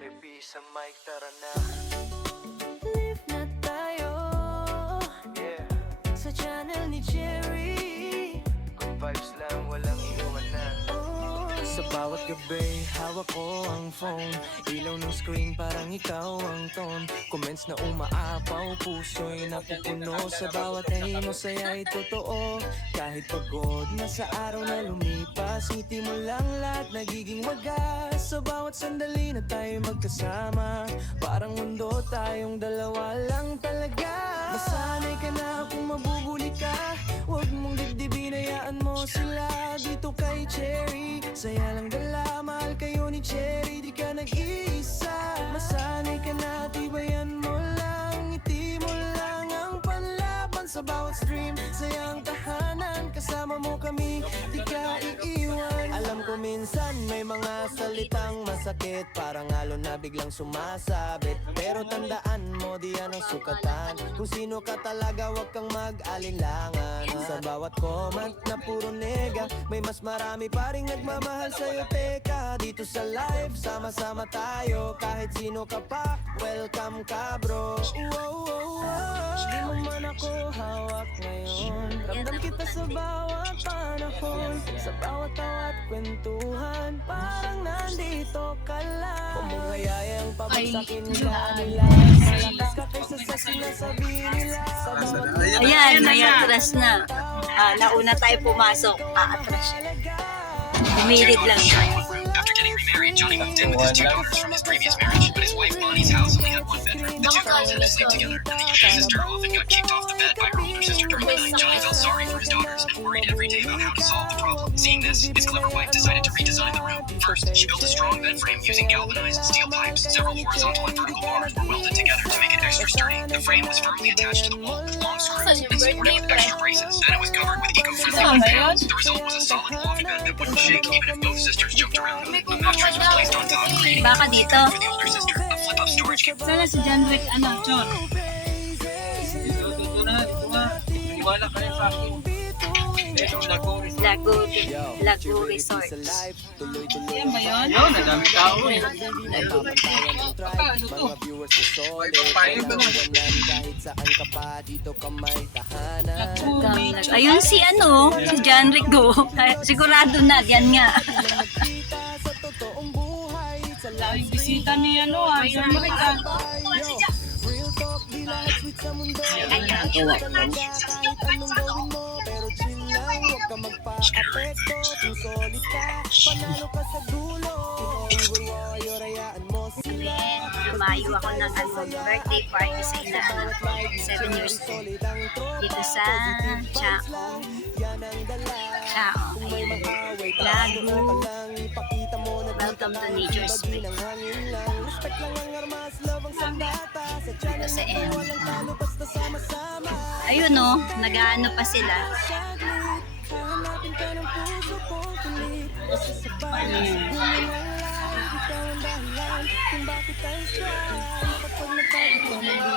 Cherry P sa mic, tara na. Live na tayo Yeah, sa channel ni Cherry. good vibes lang, walang iwanan. Sa bawat gabi, hawak ko ang phone. Ilaw ng screen, parang ikaw ang tone. Comments na umaapaw, puso'y napupuno. Sa bawat mo saya'y totoo. Kahit pagod na sa araw na lumipas, ngiti mo lang lahat nagiging wagas. Sa bawat sandali na tayo magkasama, parang mundo tayong dalawa lang talaga. Masanay ka na kung mabubuli ka, huwag mong dibdibin, hayaan mo sila. Dito kay Cherry, saya lang dala, mahal kayo ni Cherry, di ka nag-iisa. Masanay ka na, tibayan mo lang, ngiti mo lang ang panlaban. Sa bawat stream, sayang tahanan, kasama mo kami, di ka iiwan. Alam ko minsan may mga salitang masakit, parang halo na biglang sumasabit. Pero tandaan mo, di yan ang sukatan, kung sino ka talaga, wag kang mag-alinlangan. Sa bawat comment na puro nega, may mas marami pa ring nagmamahal sa'yo. Teka, dito sa live, sama-sama tayo. Kahit sino ka pa, welcome ka bro. Di mo man ako hawak ngayon, ramdam kita sa bawat panahon. Sa bawat tawat kwentuhan, parang nandito ka lang. Kung mong hayayang pabagsakin ka nila, malakas ka kaysa sa sinasabi nila. Sa bawat Ayan, may atras na. Nauna tayo pumasok. Atras siya. Pumilit lang siya. After getting remarried, Johnny moved in with his two daughters from his previous marriage, but his wife Bonnie's house only had one bedroom. The two girls had to sleep together, and the younger sister often got kicked off the bed by her older sister during the night. Johnny felt sorry for his daughters and worried every day about how to solve the problem. Seeing this, his clever wife decided to redesign the room. First, she built a strong bed frame using galvanized steel pipes. Several horizontal and vertical bars were welded together to make it extra sturdy. The frame was firmly attached to the wall with long screws and supported with extra braces. Then it was covered with eco-friendly wood panels. The result was a solid loft bed that wouldn't shake even if both sisters jumped around. A mattress was placed on top, creating Baka dito. for the older sister. A flip-up storage kit. Sana si John Wick, John? Dito na, iwala ka rin sa akin. Ito, Lago Resort. Yan ba yun? Yun, nadami tao eh. Ayun si si John Wick go. Sigurado na, yan nga. Yung bisita ni John Wick Lumayo ako ng birthday party sa ina. 7 years old. Dito sa Chao. Lago. Welcome to Nature's Way. Dito sa M. Ayun o, nag-ano pa sila.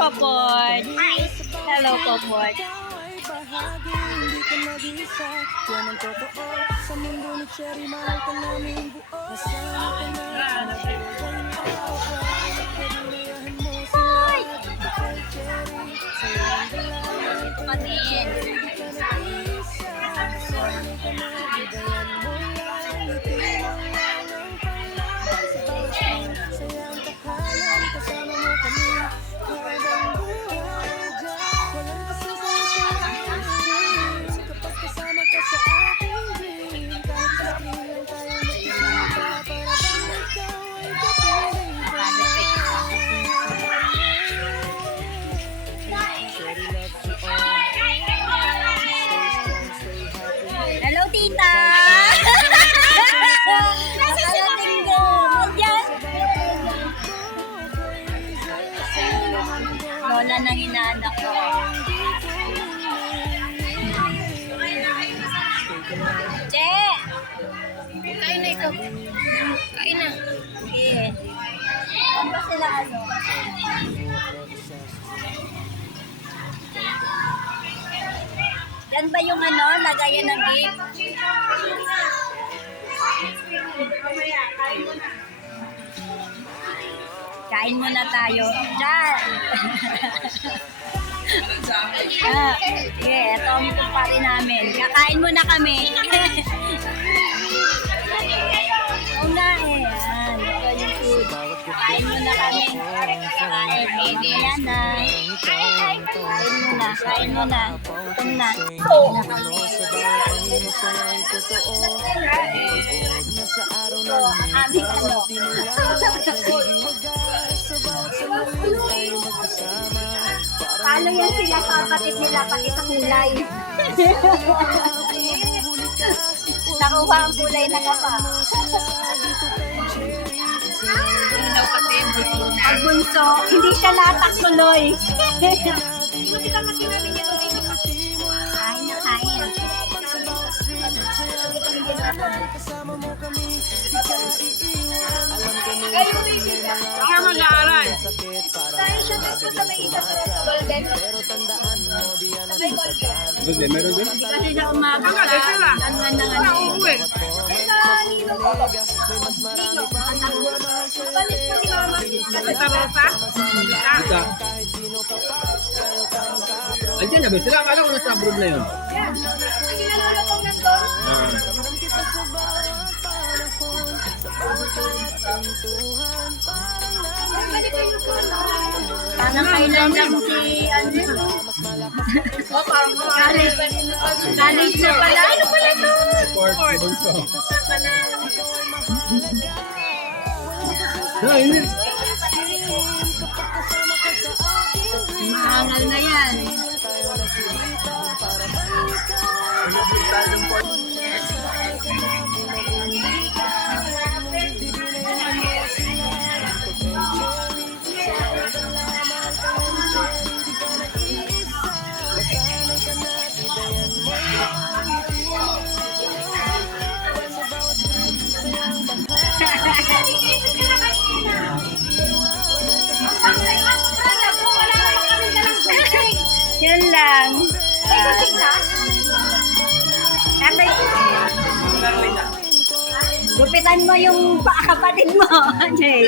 Poport. Hello, Poport. Hello, tita! Nasa sila Tinggo? Yan! Lola ng inaanak ko. Che! Kain na ikaw. Kain na. Sige. Saan ba sila Yan ba yung lagayan ng gift? Mamaya, kain mo na. Kain muna tayo. Diyan! Sige, ito ang kumpare namin. Kakain muna kami. Oo nga eh. Yan, ito yung food. Kain muna kami. Kain. Ayan na. Kain muna. Kain muna. Gutom na. So, ang aming ano. Paano yan sila kapatid nila pati sa kulay? Nakuha ang kulay na kapa. Ang bunso, hindi siya latak tuloy. Kain na kain. Kaya mag-aaral. Kasi na umaga sa tanwan ng ano. Uuwi. Santa Rosa? Dito. Andiyan na ba? Sila akala ko nasa abroad na yun. Parang kailan lang si ano. College na pala. Ano pala to? No, hindi. Maangal na yan. Yun lang. Gupitan mo yung kapatid mo, Jay.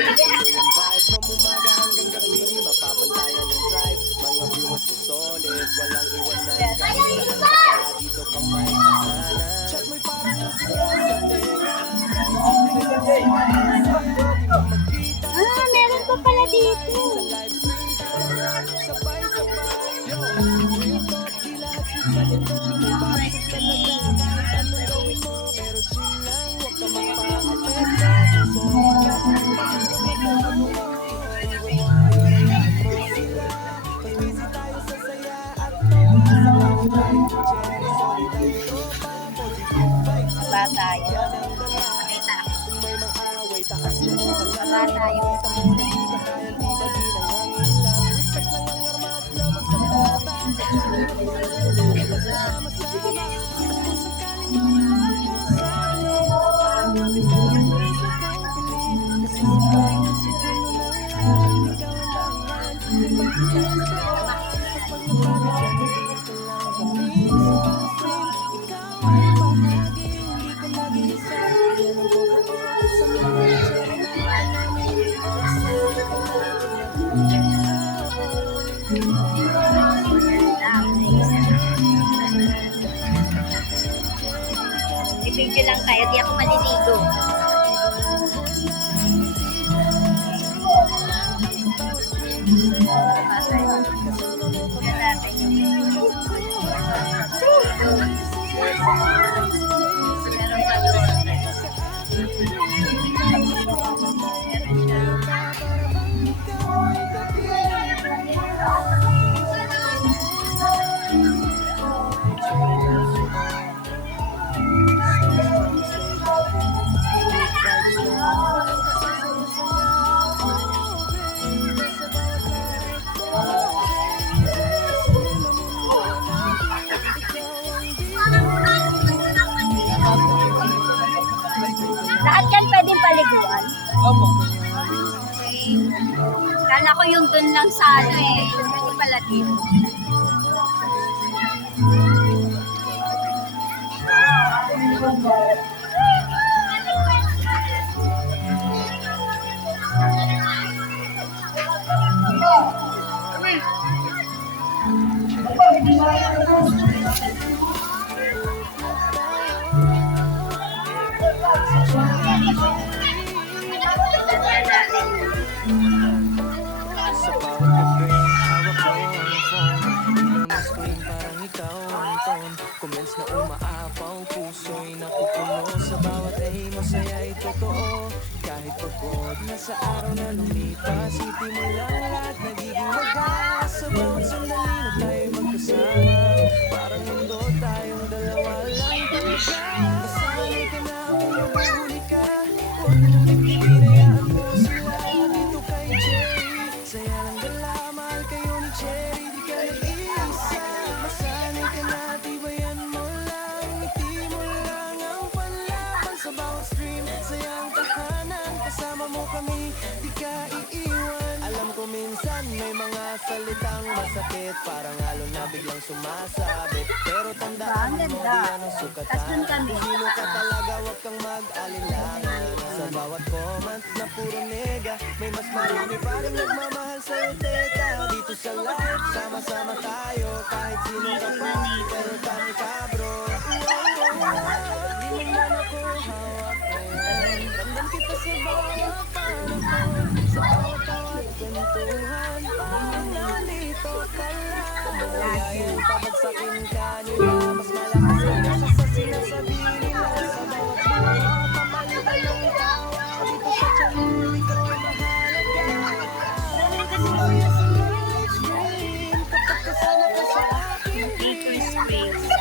Meron pa pala dito. Ba tayo? Nakita. Ba tayo? I-video lang tayo, di ako maliligo. Lahat yan pwedeng paliguan. Opo. Kala ko yung dun lang sa ano eh. Pwede pala dito. Sa bawat gabi, hawak ko ang phone. Ilaw ng screen, parang ikaw ang tone. Comments na umaapaw, puso'y napupuno. Sa bawat ay masaya'y totoo. Kahit pagod na sa araw na lumipas, isipin mo lang lahat nagiging magas. Sa bawat sandali na tayo magkasama, parang mundo tayong dalawa lang talaga. Masanay ka na kung mabuhuli ka, huwag mong bibigyan mo sila. Dito kay Cherry, saya lang dala, mahal kayo ni Cherry, di ka nag-iisa. Masanay ka na, tibayan mo lang, ngiti mo lang ang panlaban. Sa bawat stream, sayang tahanan, kasama mo kami, di ka iiwan. Alam ko minsan may mga salitang masakit, parang halo na biglang sumasabit. Pero tandaan mo, di yan ang sukatan. Kung sino ka talaga, huwag kang mag-alinlangan. Sa bawat comment na puro nega, may mas marami pa rin nagmamahal sa'yo, teka. Dito sa life, sama-sama tayo, kahit sino ka pa, pero kami ka, bro. Di mo man ako hawak ngayon, ramdam kita sa bawat panahon. Sa bawat tawat kwentuhan, parang nandito ka lang. Ayaw pabagsakin ka nila, mas malakas ka kaysa sa sinasabi nila. Sa bawat buha, papalitan ng tawa, dito sa tiyan, ikaw ay mahalaga. Dahil kasi kaya sa live stream, kapag kasama ka sa akin, screen lang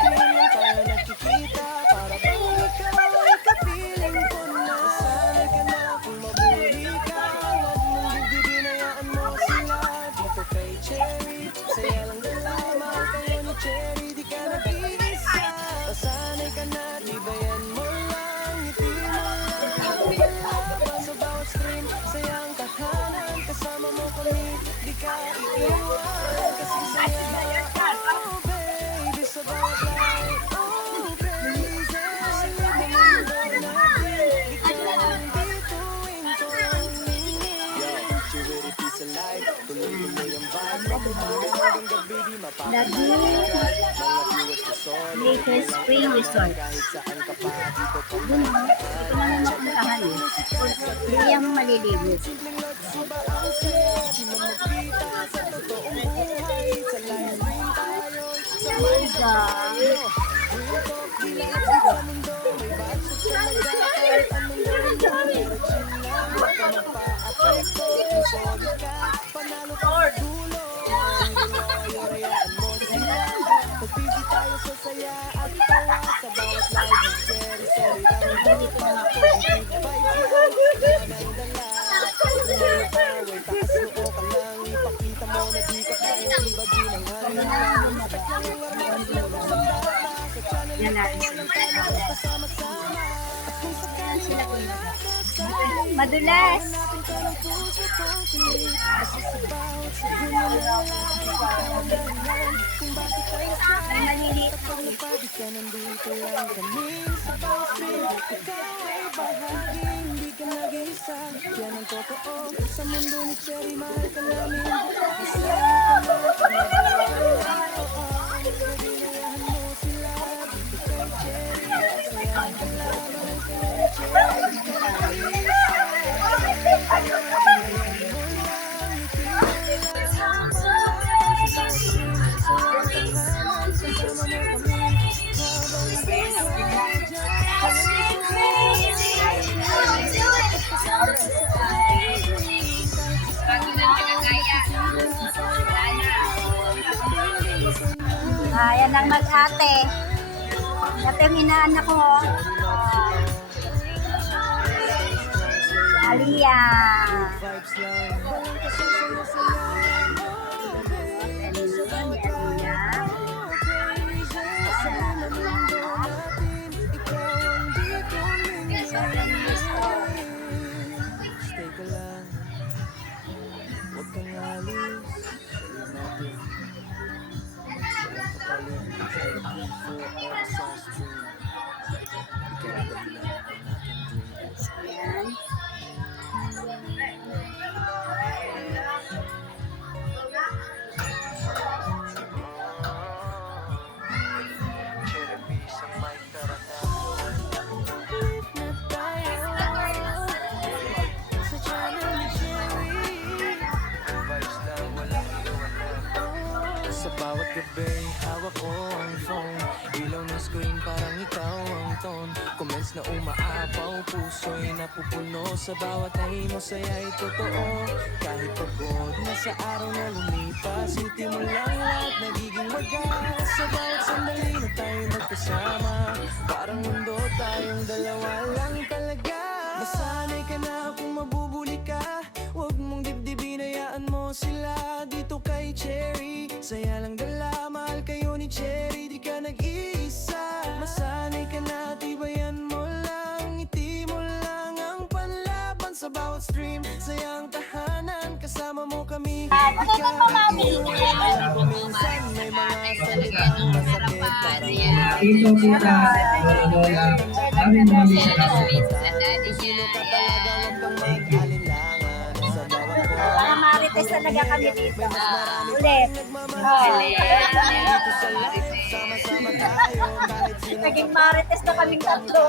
tayo nakikita, para bang ikaw ay kapiling ko na. Sanay ka na kung mabuhi ka, huwag mong bibigyan mo sila. Dito kay Cherry, saya lang dala, mahal kayo ni Cherry, di ka nag-iisa. Pasanay ka na, tibayan mo lang, ngiti mo lang ang panlaban. Sa bawat stream, sayang tahanan, kasama mo kami, di ka iiwan. Kasi saya, oh baby, sa bawat life, oh crazy. Sa mundo natin, ikaw ang bituin ko ang lingin. Yo, Churity sa live, tuloy-tuloy ang vibe. From umaga hanggang gabi, di mapapalitan. Mga viewers ko solid, Latest Spring Resort. kahit saan ka pa, dito pa Dun, ito na naman puntahan eh. Hindi yung maliligo. simpleng lods ba ang saya? Di mo magkita sa totoong buhay. Sa live stream tayo, sa Oh tayo. Real talk, di lahat sa mundo. May budget ka talaga, kahit anong gawin mo. Pero chill lang, huwag ka magpa-apekto. Kung solid ka, panalo ka sa dulo. Hindi mo yorayaan mo sila. Pag-busy tayo sa saya at tawa. Sa bawat live ni Cherry, solid ang dito na positive vibes lang. Yan ang dala. Tuloy na power, taas noo ka lang. Ipakita mo na di ka kayang ibagin ang hangin. Respect lang yung armas mo na sandata. Sa channel Yan na natin tayo lang tayo kasama-sama. At kung sakali na wala ka sa akin, Madulas. hanapin ka ng puso kong piling. Kasi sa bawat segundo na lalaki, ikaw ang dahilan kung bakit tayo sa Maliliit. kapag napagod ka, nandito lang kami. Sa bawat stream, ikaw ay bahagi. Hindi ka nag-iisa, yan ang totoo. Sa mundo ni Cherry, mahal ka namin. Masaya ka na, pumagalaw ka. Pagdinayahan mo sila, dito kay Cherry. Sayang ka lang, mahal kayo ni Cherry. Di ka nag-iisa. Ayan ang mag-ate. Ito yung inaanak ko. Oh. Alia. Vibes lang, walang kasasaya-saya. Oh, baby, sa bawat Alia. sa mundo natin, ikaw ang di ko Stay ka lang, huwag kang alis. Sabi natin, walang kapalit. Try to be for all sa stream. Ikaw ang dahilan ng aking dream. Ayan. hawak ko ang phone. Ilaw ng screen parang ikaw ang tone. Comments na umaapaw, puso'y napupuno. Sa bawat mo saya'y totoo. Kahit pagod na sa araw na lumipas, ngiti mo lang lahat nagiging wagas. Sa bawat sandali na tayo magkasama, parang mundo tayong dalawa lang talaga. Nasanay ka na kung mabubuli ka, huwag mong dibdibin, hayaan mo sila. Dito kay Cherry, saya lang dala, mahal kayo ni Cherry, di ka nag-iisa. Masanay ka na, tibayan mo lang, ngiti mo lang ang panlaban. Sa bawat stream, sayang tahanan, kasama mo kami. Ito na po, mami. Minsan may mga salitang masakit, parang Ito kita, aming mga misyon. sino ka talaga, huwag kang mag-alinlangan. Sa bawat Mga marites talaga kami dito. Ulit. dito sa life, sama-sama tayo, kahit sino Naging marites na kaming tatlo.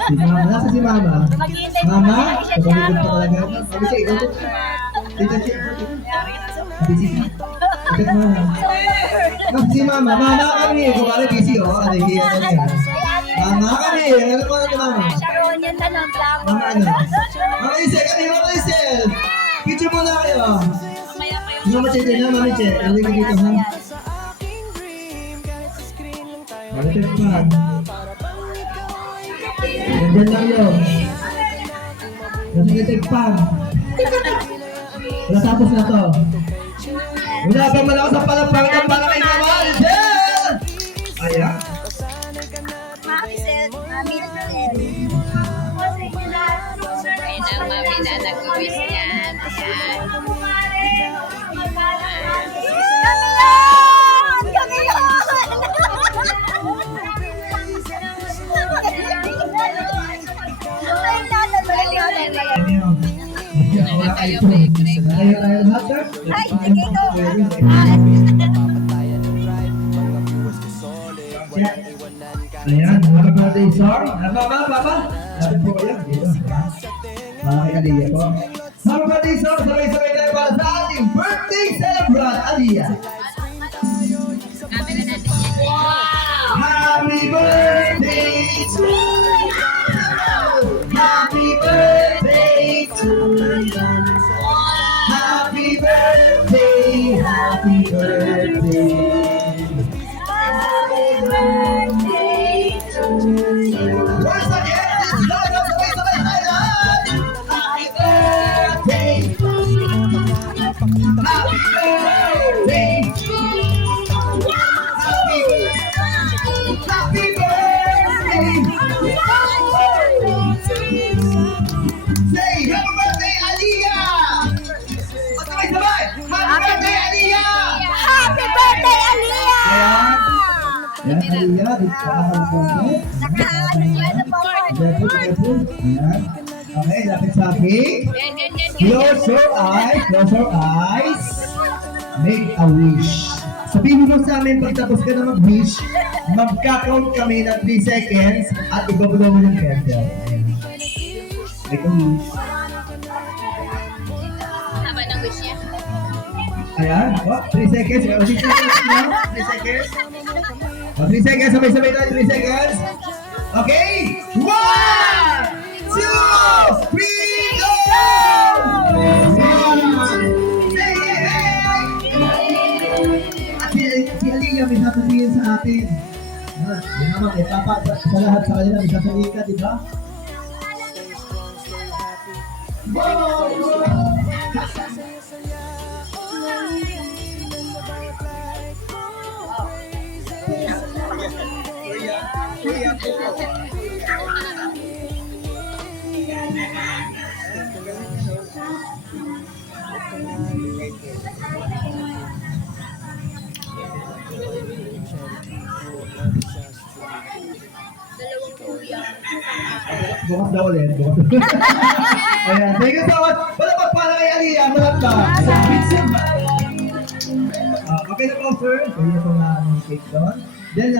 Si Mama, nasa si Mama? Maghihintay po Mama, kami siya kapagod Sharon. ka talaga. Sabi siya, ikaw to. Tita Che, busy ka. Bakit Mama? Si Mama, Mama kami. Kumari busy, oh. Ano, hindi ako niya. Mama kami. Ano ko na Mama? Sharon, yan na lang. Mama ano? Mama Isel kami, Mama Isel. Picture muna kayo. Mama Che, na, Mama Che. Ano yung dito, ha? sa aking dream, kahit sa screen lang tayo. Marites pa. Para bang ikaw ay Nandyan lang yun. Kasi natigpang. Natapos na to. Wala pa malakas ang palapang ng malaki na Maricel! Ayan. Mami said, Mami said. Ayun ang mami na nag-uwis niyan. Ayan. Kami yun! Wala kayo po. Kayo lahat, sir? Ay, sige ko. papatayan ng drive, mga viewers ko solid, walang iwanan kahit Ayan, mga kapatid, sir. Mama, papa. Lapit po kayo. Dito. Malaki Aliyah po. Mga kapatid, sir, sabay-sabay tayo para sa ating birthday celebrant, Aliyah. Camera natin yan. Happy birthday to you. Happy birthday to you. Happy birthday, happy birthday. Happy birthday to you. Once again, let's go. Sabay-sabay tayo. Happy birthday. Happy birthday. Happy birthday! Say, happy birthday, Aliyah! Sabay-sabay! Happy birthday, Aliyah! Happy birthday, Aliyah! Yan, Aliyah, dito ka naman po. Nakaano siya na po. Careful. Yan. Okay, lapit sa akin. Yan, yan, yan. Close your eyes. Close your eyes. Make a wish. Sabihin mo sa amin pag tapos ka na mag-wish, magka-count kami ng 3 seconds at ibabagaw mo ng candle. Make a wish. Haba ng wish niya. Ayan. 3 seconds. 3 seconds lang. 3 seconds. 3 seconds. Sabay-sabay tayo. 3 seconds. Okay? 1, 2, 3, go! Si Aliyah may sasabihin sa atin. Yan naman, may papa sa lahat sa kanila, may sasabihin ka, di ba? Bukas daw ulit. Ayan, thank you so much. Wala pa para kay Aliyah, malapta. Okay na po, sir. Pwede na po na ang cake doon. Then,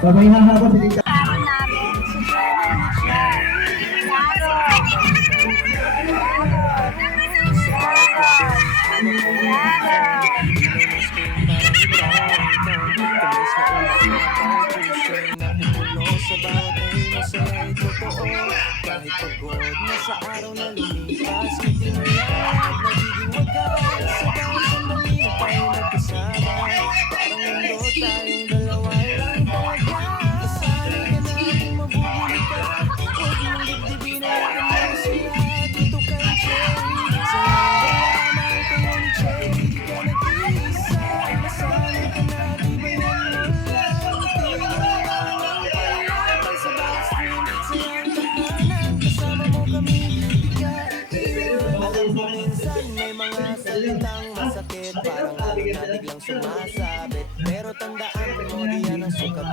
pag may hahaba si Tita. Sharon namin. Si Sharon. sa araw na lumipas. Hindi mo lang nagiging wagas. Sa bawat sandali na tayo nagkasama, parang mundo tayong dalawa lang talaga. Kasali ka na aking mabubuli ka. Huwag mong dibdibin na lang ang sila. Dito kay Cherry, sa mahal kayo ni Cherry. Di ka nag-iisa, masali ka na, di ba yan mo lang? Di mo lang ang palaban sa bawat stream. Sayang tahanan, kasama mo kami, di ka iiwan. Alam ko minsan may mga salitang masakit, parang ulo na biglang sumasabit. Pero tandaan mo, di yan ang sukat.